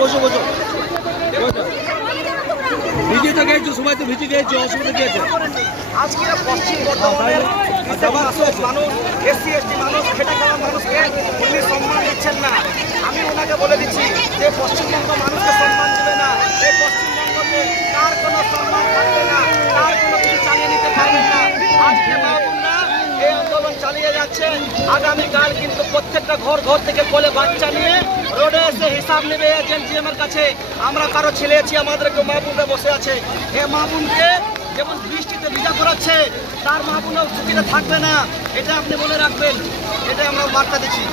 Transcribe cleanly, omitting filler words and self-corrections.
বসো বসো। ভিজে তো গেছো, সবাই তো ভিজে গেছো, অসুবিধা কি আছে? আজকে পশ্চিম বর্ধমানের মানুষ, এসসি এসটি মানুষ, খেটে খাওয়া মানুষকে উনি সম্মান দিচ্ছেন না। আমি ওনাকে বলে দিচ্ছি যে পশ্চিমবঙ্গ মানুষকে সম্মান দেবে না, এই পশ্চিমবঙ্গতে তার কোনো সম্মান থাকবে না, তার কোনো কিছু চালিয়ে নিতে পারবেন না। আজকে মা-বোনরা এই আন্দোলন চালিয়ে যাচ্ছে, আগামীকাল কিন্তু প্রত্যেকটা ঘর ঘর থেকে কোলে বাচ্চা নিয়ে রোডে এসে হিসাব নেবে এজেন্ট জিএমের কাছে। আমরা কারো ছেলে আছি, আমাদেরকে মা-বোনরা বসে আছে, এ মা-বোনকে যেমন বৃষ্টিতে ভিজা করাচ্ছে, তার মা-বোনও ছুটিতে থাকবে না। এটা আপনি মনে রাখবেন, এটা আমরা বার্তা দিচ্ছি।